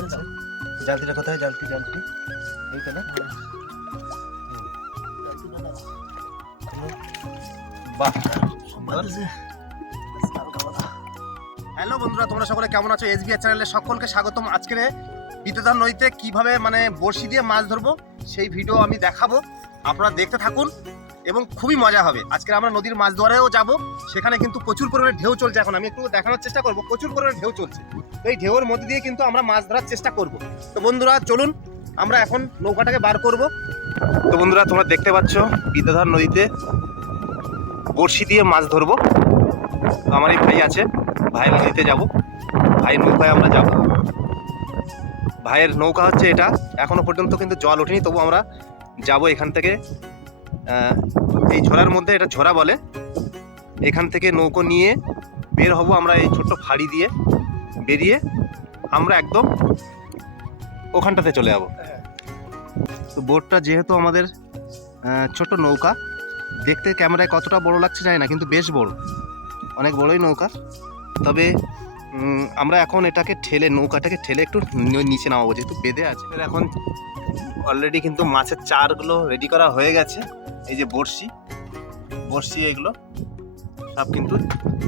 আচ্ছা, জালতিটা কোথায়? জালতি এইটা না? বাহ, হ্যালো বন্ধুরা, তোমরা সকলে কেমন আছো? এসবিআর চ্যানেলে সকলকে স্বাগতম। আজকের বিদ্যুতার নদীতে কিভাবে বড়শি দিয়ে মাছ ধরবো সেই ভিডিও আমি দেখাবো, আপনারা দেখতে থাকুন এবং খুবই মজা হবে। আজকে আমরা নদীর মাছ ধরেও যাব, সেখানে কিন্তু প্রচুর পরিমাণে ঢেউ চলছে। এখন আমি একটু দেখানোর চেষ্টা করব, প্রচুর পরিমাণে ঢেউ চলছে। এই ঢেউয়ের মধ্যে দিয়ে কিন্তু আমরা মাছ ধরার চেষ্টা করব। তো বন্ধুরা চলুন, আমরা এখন নৌকাটাকে বার করব। তো বন্ধুরা, তোমরা দেখতে পাচ্ছ বিদ্যুতার নদীতে বড়শি দিয়ে মাছ ধরবো। আমার এই ভাই আছে, ভাইয়ের নদীতে যাব, ভাইয়ের নৌকায় আমরা যাব। ভাইয়ের নৌকা হচ্ছে এটা, এখনো পর্যন্ত কিন্তু জল ওঠেনি, তবু আমরা যাব এখান থেকে। এই ঝোড়ার মধ্যে, এটা ঝোড়া বলে, এখান থেকে নৌকো নিয়ে বের হব আমরা এই ছোট্ট ফাড়ি দিয়ে বেরিয়ে আমরা একদম ওখানটাতে চলে যাব। তো বোটটা যেহেতু আমাদের ছোট নৌকা, দেখতে ক্যামেরায় কতটা বড় লাগছে জানি না, কিন্তু বেশ বড়, অনেক বড়ই নৌকা। তবে আমরা এখন নৌকাটাকে ঠেলে একটু নিচে নামাবো, যেহেতু বেঁধে আছে। এখন অলরেডি কিন্তু মাছের চারগুলো রেডি করা হয়ে গেছে। এই যে বড়শি এগুলো সব কিন্তু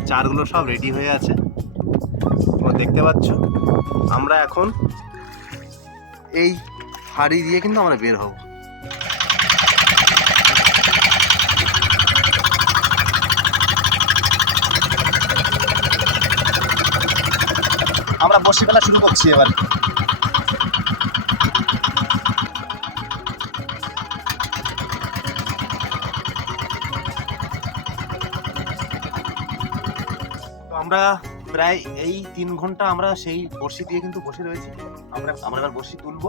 চারগুলো সব রেডি হয়ে আছে, তোমরা দেখতে পাচ্ছ। আমরা এখন এই ফাড়ি দিয়ে কিন্তু আমরা বের হব। আমরা বড়শি ফেলা শুরু করছি এবার। আমরা প্রায় এই 3 ঘন্টা আমরা সেই বড়শি দিয়ে কিন্তু বসে রয়েছি। আমরা এবার বড়শি তুলবো,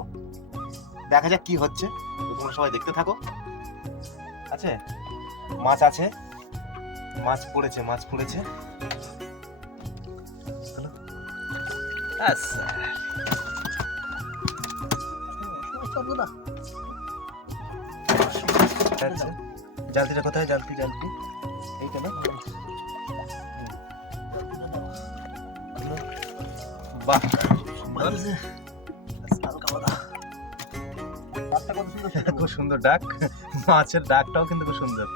দেখা যাক কি হচ্ছে। তো তোমরা সবাই দেখতে থাকো। আছে মাছ, আছে মাছ পড়েছে। জালতিটা কোথায়? জালতি এইটা না? বাহ, খুব সুন্দর ডাক, মাছের ডাকটাও কিন্তু খুব সুন্দর।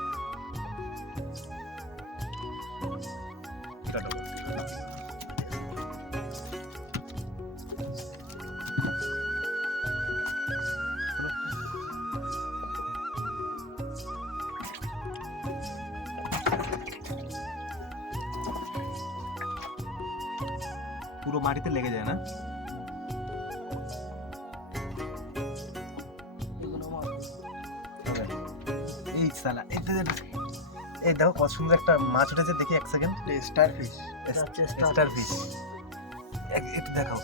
পুরো মাটিতে লেগে যায় না? এই দেখো কত সুন্দর একটা মাছ উঠেছে, দেখি এক সেকেন্ড। স্টার ফিশ একটু দেখাও।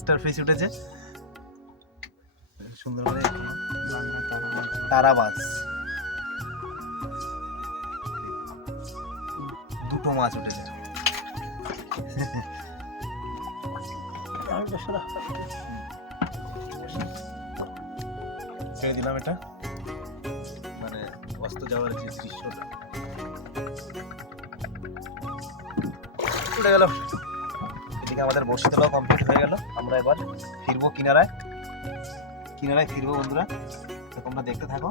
স্টার ফিশ উঠেছে সুন্দর করে, তারাবাজ। দুটো মাছ উঠেছে। ছেড়ে দিলাম এটা, মানে অস্ত যাওয়ার যে দৃশ্যটা উঠে গেল। এদিকে আমাদের বড়শি তোলাও কমপ্লিট হয়ে গেল। আমরা এবার ফিরবো কিনারায় ফিরবো বন্ধুরা, তো তোমরা দেখতে থাকো।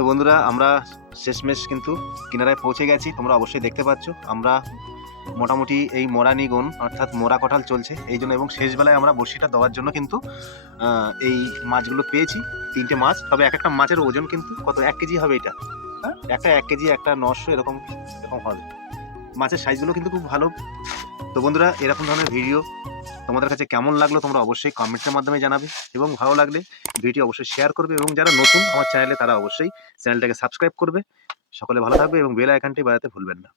তো বন্ধুরা, আমরা শেষমেশ কিন্তু কিনারায় পৌঁছে গেছি। তোমরা অবশ্যই দেখতে পাচ্ছ আমরা মোটামুটি এই মোরানিগুন অর্থাৎ মোরা কঠাল চলছে এই জন্য, এবং শেষ বেলায় আমরা বড়শিটা দেওয়ার জন্য কিন্তু এই মাছগুলো পেয়েছি, 3টে মাছ। তবে এক একটা মাছের ওজন কিন্তু কত, 1 কেজি হবে এটা, একটা 1 কেজি, একটা 900 এরকম হবে। মাছের সাইজগুলো কিন্তু খুব ভালো। তো বন্ধুরা, এরকম ধরনের ভিডিও তোমাদের কাছে কেমন লাগলো তোমরা অবশ্যই কমেন্টের মাধ্যমে জানাবে, এবং ভালো লাগলে ভিডিও অবশ্যই শেয়ার করবে, এবং যারা নতুন আমার চ্যানেলে তারা অবশ্যই চ্যানেলটাকে সাবস্ক্রাইব করবে। সকলে ভালো থাকবে এবং বেল আইকনটি বাজাতে ভুলবেন না।